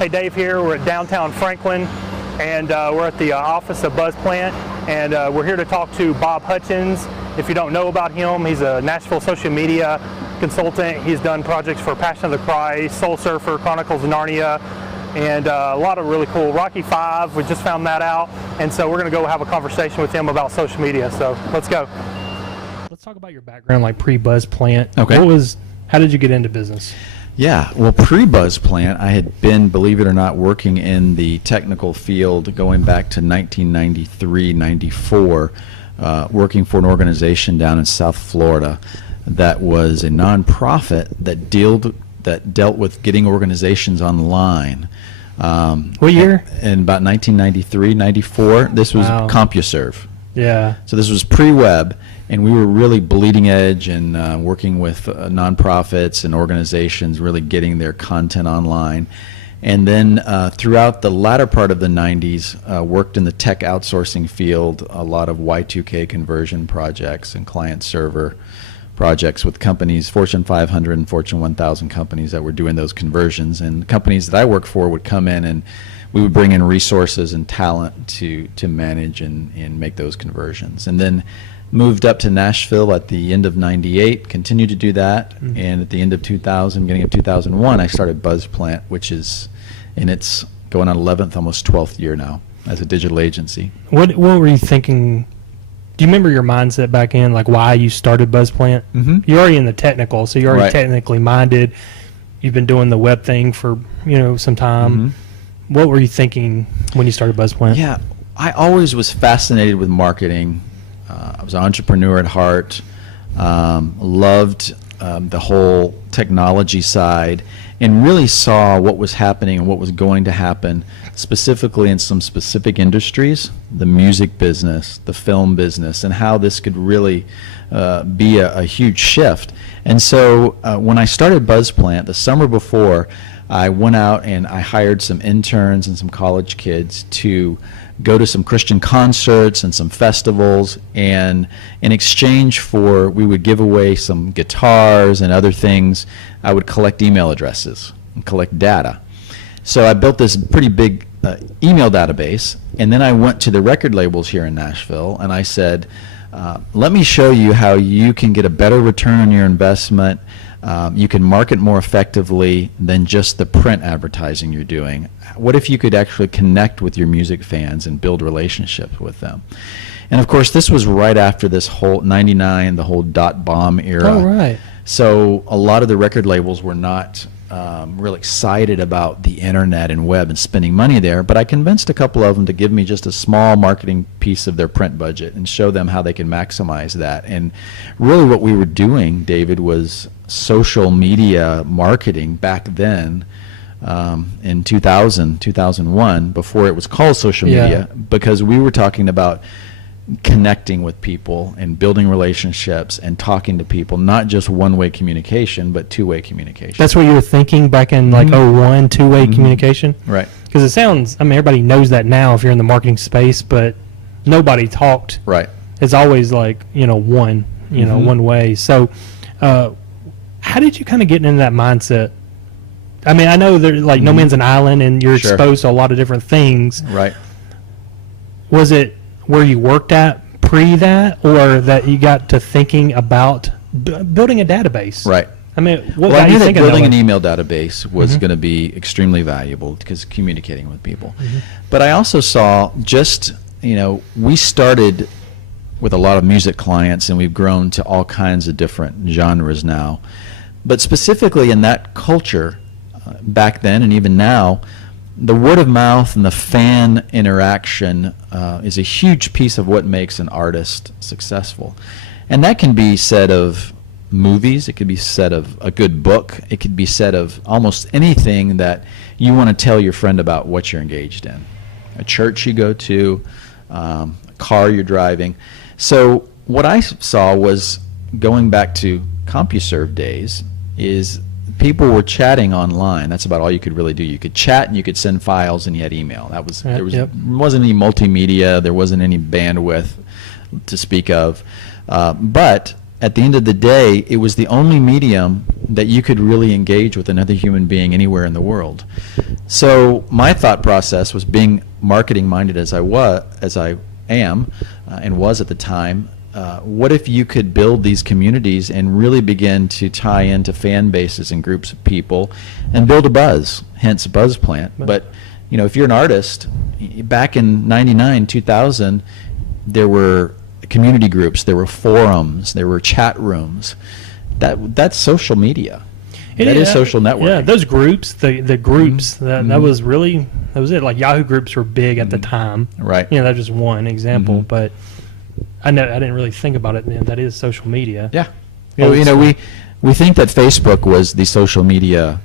Hey, Dave here. We're at downtown Franklin, and we're at the office of BuzzPlant, and we're here to talk to Bob Hutchins. If you don't know about him, he's a Nashville social media consultant. He's done projects for Passion of the Christ, Soul Surfer, Chronicles of Narnia, and a lot of really cool. Rocky 5, we just found that out, and so we're going to go have a conversation with him about social media. So let's go. Let's talk about your background, like pre-BuzzPlant. Okay. How did you get into business? Yeah, well, pre-BuzzPlant, I had been, believe it or not, working in the technical field going back to 1993, 94, working for an organization down in South Florida that was a nonprofit that dealt with getting organizations online. What year? In about 1993, 94. This was CompuServe. Yeah. So this was pre-web, and we were really bleeding edge and working with nonprofits and organizations, really getting their content online. And then throughout the latter part of the 90s, worked in the tech outsourcing field, a lot of Y2K conversion projects and client server projects with companies, Fortune 500 and Fortune 1000 companies that were doing those conversions. And companies that I worked for would come in and we would bring in resources and talent to manage and make those conversions. And then moved up to Nashville at the end of 98, continued to do that, and at the end of 2000, beginning of 2001, I started BuzzPlant, which is in its going on 11th, almost 12th year now as a digital agency. What were you thinking? Do you remember your mindset back in, like why you started BuzzPlant? Mm-hmm. You're already in the technical, so you're already technically minded. You've been doing the web thing for some time. Mm-hmm. What were you thinking when you started BuzzPlant? Yeah, I always was fascinated with marketing. I was an entrepreneur at heart, loved the whole technology side, and really saw what was happening and what was going to happen specifically in some specific industries, the music business, the film business, and how this could really be a huge shift. And so when I started BuzzPlant the summer before, I went out and I hired some interns and some college kids to go to some Christian concerts and some festivals, and in exchange for, we would give away some guitars and other things, I would collect email addresses and collect data. So I built this pretty big email database, and then I went to the record labels here in Nashville and I said, let me show you how you can get a better return on your investment. You can market more effectively than just the print advertising you're doing. What if you could actually connect with your music fans and build relationships with them? And of course, this was right after this whole 99, the whole .bomb era. Oh, right. So a lot of the record labels were not real excited about the internet and web and spending money there, but I convinced a couple of them to give me just a small marketing piece of their print budget and show them how they can maximize that. And really what we were doing, David, was social media marketing back then in 2000, 2001, before it was called social media, because we were talking about connecting with people and building relationships and talking to people, not just one-way communication, but two-way communication. That's what you were thinking back in like 01, two-way communication? Right. Because it sounds, everybody knows that now if you're in the marketing space, but nobody talked. Right. It's always like, one, one way. So how did you kind of get into that mindset? I mean, I know there's like no man's an island and you're exposed to a lot of different things. Right. Was it where you worked at pre that, or that you got to thinking about building a database? Right. I mean, what well, got I knew you that thinking building that an email database was going to be extremely valuable because communicating with people. But I also saw just, we started with a lot of music clients and we've grown to all kinds of different genres now. But specifically in that culture, back then and even now, the word of mouth and the fan interaction is a huge piece of what makes an artist successful. And that can be said of movies, it could be said of a good book, it could be said of almost anything that you want to tell your friend about what you're engaged in. A church you go to, a car you're driving. So what I saw was, going back to CompuServe days, is people were chatting online. That's about all you could really do. You could chat and you could send files and you had email. That was wasn't any multimedia. There wasn't any bandwidth to speak of. But at the end of the day, it was the only medium that you could really engage with another human being anywhere in the world. So my thought process was, being marketing minded as I am, and was at the time, what if you could build these communities and really begin to tie into fan bases and groups of people and build a buzz, hence Buzz Plant. But if you're an artist, back in 99, 2000, there were community groups, there were forums, there were chat rooms. That's social media. That is social networking. Yeah, those groups, the groups, that was it. Like Yahoo groups were big at the time. Right. That's just one example, but I didn't really think about it then. That is social media. Yeah. We think that Facebook was the social media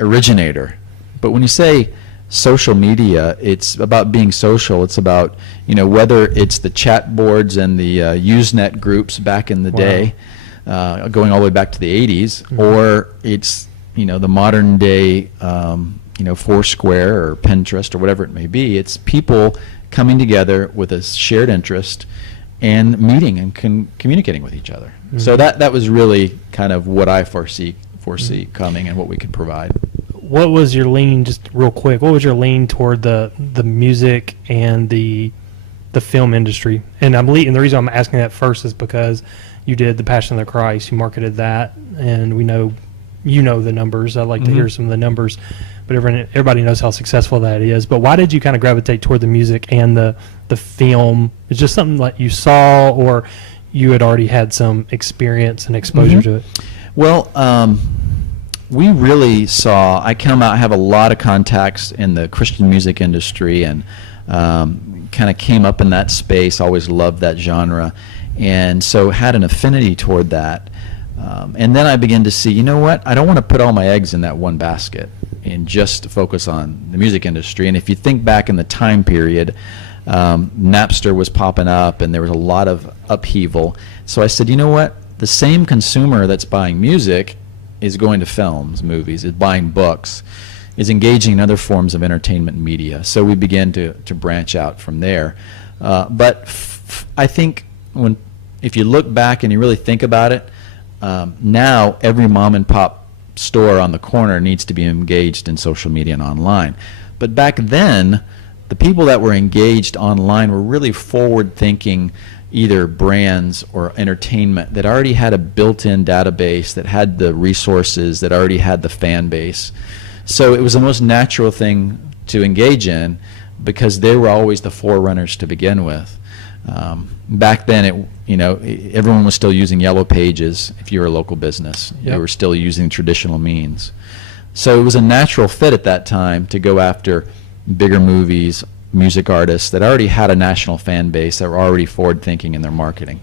originator, but when you say social media, it's about being social. It's about, whether it's the chat boards and the Usenet groups back in the day, going all the way back to the 80s, or it's, the modern day, Foursquare or Pinterest or whatever it may be. It's people coming together with a shared interest and meeting and communicating with each other. So that was really kind of what I foresee coming and what we could provide. What was your lean, just real quick, what was your lean toward the music and the film industry? And the reason I'm asking that first is because you did The Passion of the Christ, you marketed that, and we know the numbers. I'd like to hear some of the numbers, but everybody knows how successful that is. But why did you kind of gravitate toward the music and the film? It's just something like you saw, or you had already had some experience and exposure to it? Well, we really saw, I have a lot of contacts in the Christian music industry, and kind of came up in that space, always loved that genre, and so had an affinity toward that. And then I began to see, I don't want to put all my eggs in that one basket and just focus on the music industry. And if you think back in the time period, Napster was popping up and there was a lot of upheaval. So I said, the same consumer that's buying music is going to films, movies, is buying books, is engaging in other forms of entertainment media. So we began to branch out from there. But I think if you look back and you really think about it, now every mom and pop store on the corner needs to be engaged in social media and online. But back then, the people that were engaged online were really forward-thinking, either brands or entertainment that already had a built-in database, that had the resources, that already had the fan base. So it was the most natural thing to engage in because they were always the forerunners to begin with. Back then, everyone was still using Yellow Pages. If you were a local business, you were still using traditional means. So it was a natural fit at that time to go after bigger movies, music artists that already had a national fan base, that were already forward-thinking in their marketing.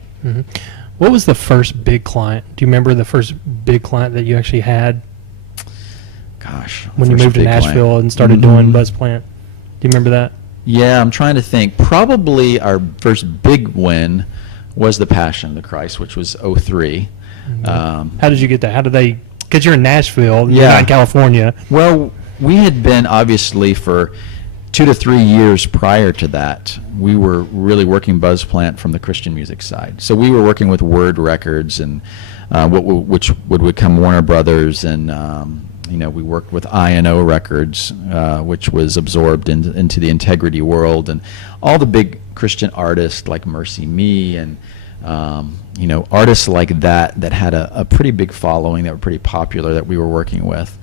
What was the first big client? Do you remember the first big client that you actually had? Gosh. When you moved to Nashville and started doing Buzz Plant. Do you remember that? Yeah, I'm trying to think. Probably our first big win was The Passion of the Christ, which was 2003. How did you get that? How did they, because you're in Nashville, you're not in California. Well, we had been, obviously, for 2 to 3 years prior to that, we were really working Buzz Plant from the Christian music side. So we were working with Word Records, and which would become Warner Brothers, and we worked with I&O Records, which was absorbed into the Integrity world, and all the big Christian artists like Mercy Me, and artists like that had a pretty big following, that were pretty popular, that we were working with.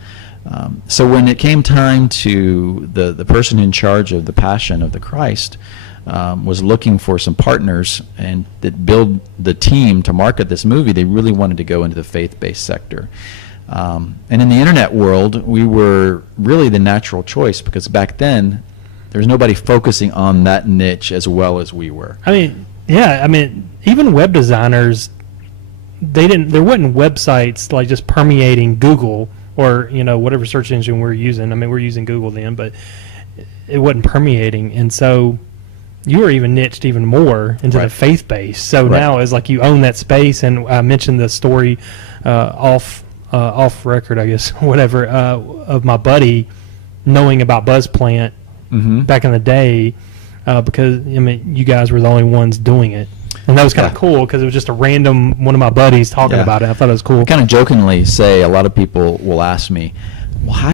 So when it came time to the person in charge of The Passion of the Christ was looking for some partners and that build the team to market this movie, they really wanted to go into the faith-based sector. And in the internet world, we were really the natural choice, because back then there was nobody focusing on that niche as well as we were. Even web designers, there wasn't websites like just permeating Google or whatever search engine we're using. We're using Google then, but it wasn't permeating, and so you were even niched even more into the faith base. So now it's like you own that space. And I mentioned the story off record, I guess, whatever, of my buddy knowing about Buzz Plant back in the day, because you guys were the only ones doing it. And that was kind of Yeah. cool because it was just a random one of my buddies talking Yeah. about it. I thought it was cool. I kind of jokingly say a lot of people will ask me, well, how